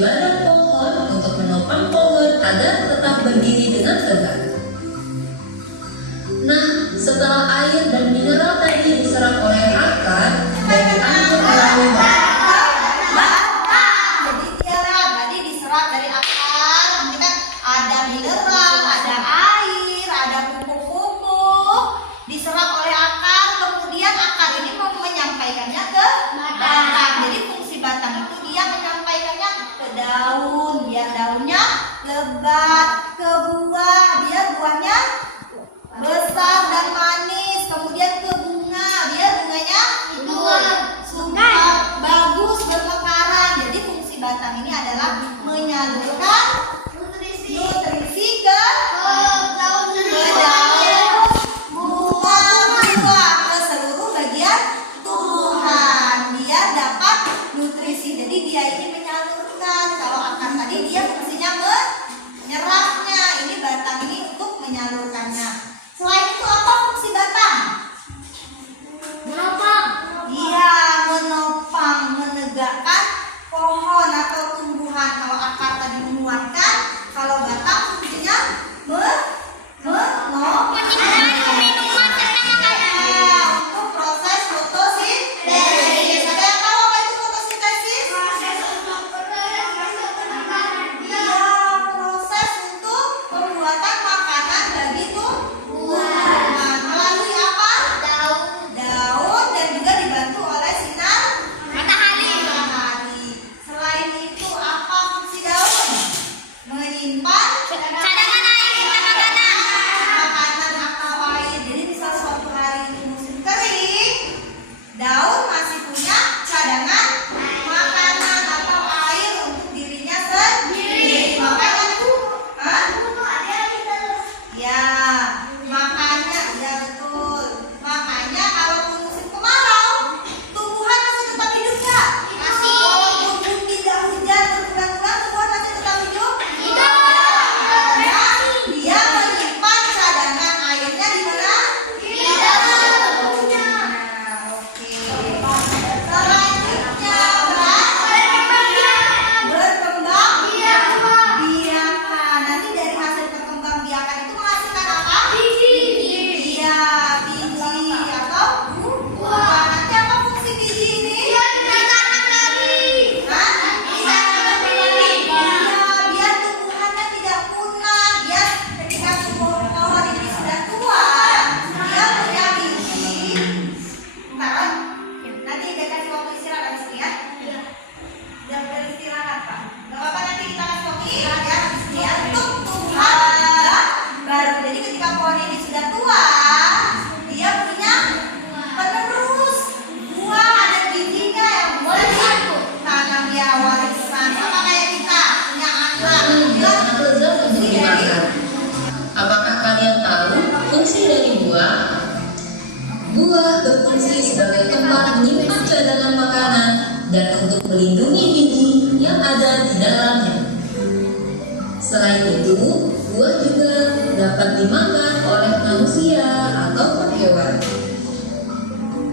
sebagai badan pohon untuk menopang pohon agar tetap berdiri dengan tegak. Nah, setelah air dan mineral tadi diserap oleh akar dan diangkut melalui jadi diserap dari akar, nanti kan ada mineral, ada air, ada pupuk-pupuk, diserap oleh akar, kemudian akar ini mau menyampaikannya ke batang. Jadi fungsi batang itu dia menyampaikannya ke daun, biar daunnya lebat, ke buah, biar buahnya besar dan manis, kemudian ke bunga, biar bunganya bagus bermekaran. Jadi fungsi batang ini adalah menyalurkan nutrisi ke daun, buah, ke seluruh bagian tumbuhan, biar dapat nutrisi. Jadi dia ini menyalurkan. Kalau akar tadi dia fungsinya menyerapnya, ini batang ini untuk menyalurkannya. Selain itu apa fungsi batang? Menopang. Iya, menopang, menegakkan pohon atau tumbuhan. Kalau akar tadi menguatkan, kalau batang fungsinya menopang. Untuk proses fotosintesis. Ada yang tahu apa itu fotosintesis? Iya, proses untuk pembuatan makanan bagi tumbuhan. Melalui apa? Daun dan juga dibantu oleh sinar matahari. Selain itu apa fungsi daun? Menyimpan makanan atau air. Jadi misal suatu hari itu musim kering, daun masih punya cadangan makanan atau air untuk dirinya sendiri. Makanya ya, makanya ya betul. Makanya kalau musim kemarau, tumbuhan masih tetap hidup nggak? Masih. Walaupun tidak hujan berbulan-bulan, tumbuhan masih tetap hidup? Hidup. Karena dia menyimpan cadangan airnya di mana? Di daunnya. Oke. Selanjutnya berkembang biakan. Nanti dari hasil berkembang biakan itu menghasilkan apa? Iya, biji atau buah. Nanti apa fungsi biji ini? Hah? Biar tumbuhannya tidak punah. Biar ketika pohon ini sudah tua, dia punya biji. Bentar, nanti dia kasih waktu istirahat habis ini ya. Jam beristirahat, Pak. Gak apa-apa, nanti kita kasih waktu istirahat ya. Habis ini ya, untuk tumbuhan baru. Jadi ketika pohon ini sudah tua, dia punya penerus buah, ada bijinya yang boleh ditanam, ya warisan. Sama kayak kita punya anak. lezat untuk dimakan. Apakah kalian tahu fungsi dari buah? Buah berfungsi sebagai tempat menyimpan cadangan makanan dan untuk melindungi biji yang ada di dalamnya. Selain itu, buah juga dapat dimakan oleh manusia ataupun hewan.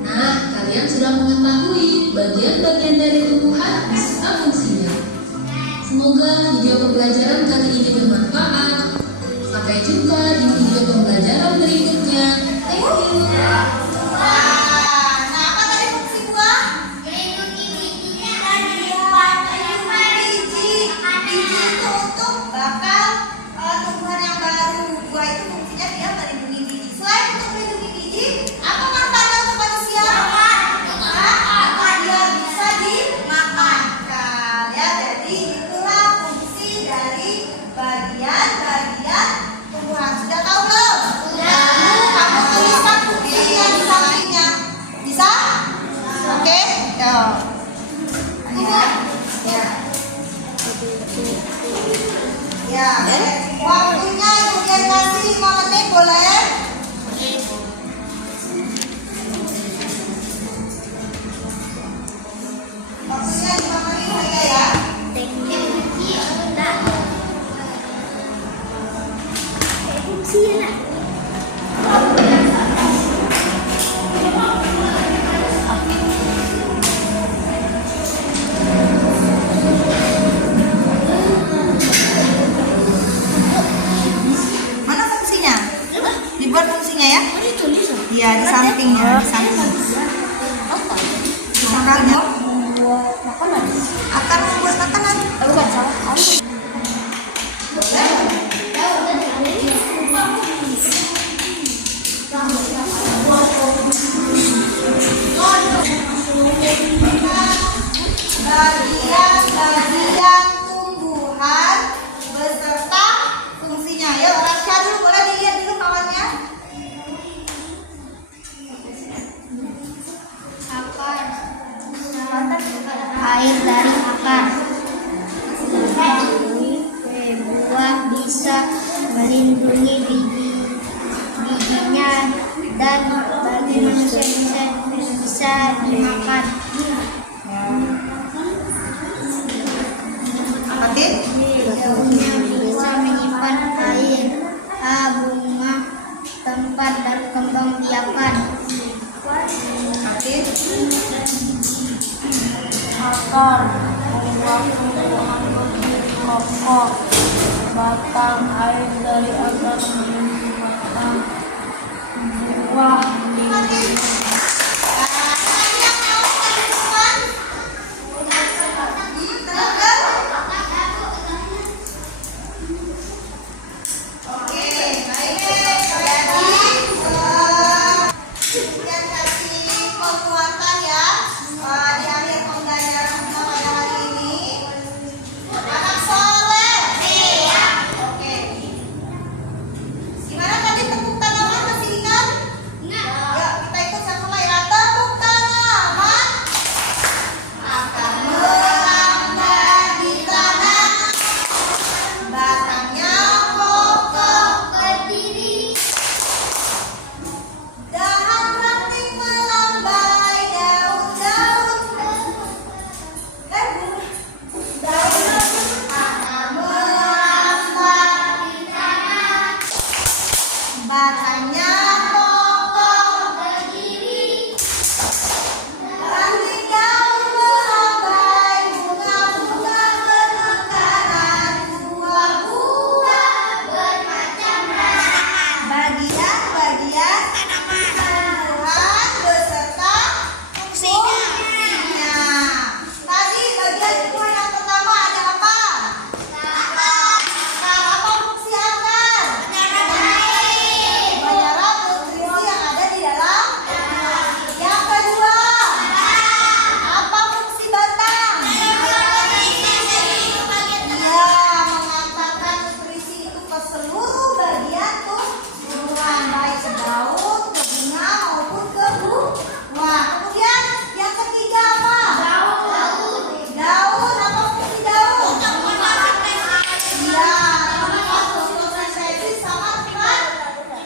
Nah, kalian sudah mengetahui bagian-bagian dari tumbuhan beserta fungsinya. Semoga video pembelajaran kali ini bermanfaat. Sampai jumpa di video pembelajaran berikutnya. Thank you. Nah, apa tadi fungsi buah? Melindungi bijinya dan biji. Biji itu untuk bakal tumbuhan yang baru. Buah itu fungsinya dia melindungi biji. Selain untuk melindungi biji, apa manfaatnya untuk manusia? Dia bisa dimakan. Ya, jadi itulah fungsi dari bagian-bagian tumbuhan. Sudah tahu belum? Sudah. Kamu tuliskan fungsinya di sampingnya. Bisa? Oke? Yo. Ini ya. Ya. Ya. Waktunya Ibu Dian kasih 5 menit boleh? Waktunya 5 menit saja ya. bisa melindungi bijinya dan bagi manusia bisa dimakan. Atin? Daunnya bisa menyimpan air, bunga, tempat dan kembang biakan. Atin? Akar membuat tumbuhan berdiri kokoh. Batang air dari akar melindungi batang. Buah melindungi. Batangnya kokoh berdiri, ranting daun melambai, bunga-bunga bermekaran, buah-buah bermacam rasa. Bagian-bagian tumbuhan beserta fungsinya. Tadi bagian tumbuhan yang pertama ada apa? Akar. Apa fungsi akar? Menyerap nutrisi yang ada di dalam. Yang kedua, apa fungsi batang? Iya, mengantarkan nutrisi itu ke seluruh bagian tumbuhan, baik ke daun, ke bunga maupun ke buah. Kemudian yang ketiga apa? Daun. Apa fungsi daun? Iya, tempat fotosintesis sama tempat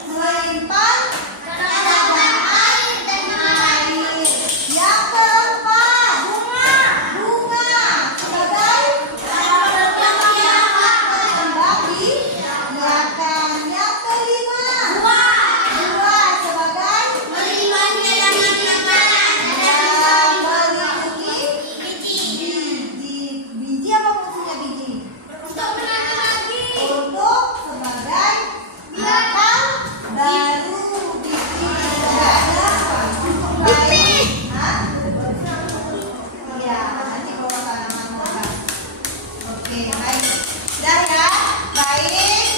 menyimpan cadangan air dan air. Yang keempat, bunga sebagai kembang biakan. Yang kelima, buah sebagai melindungi biji. Apa fungsinya biji? Untuk sebagai biakan baru biji ada baik. Hah? Iya, nanti bawa tanaman modal. Oke, baik. Sudah ya, baik.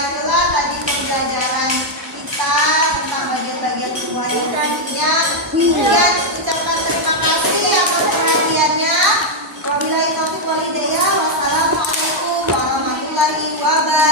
Itulah tadi pembelajaran kita tentang bagian-bagian tumbuhan yang pentingnya. Kemudian ucapkan terima kasih atas perhatiannya. Wabillahi taufiq wal hidayah. Wassalamualaikum warahmatullahi wabarakatuh.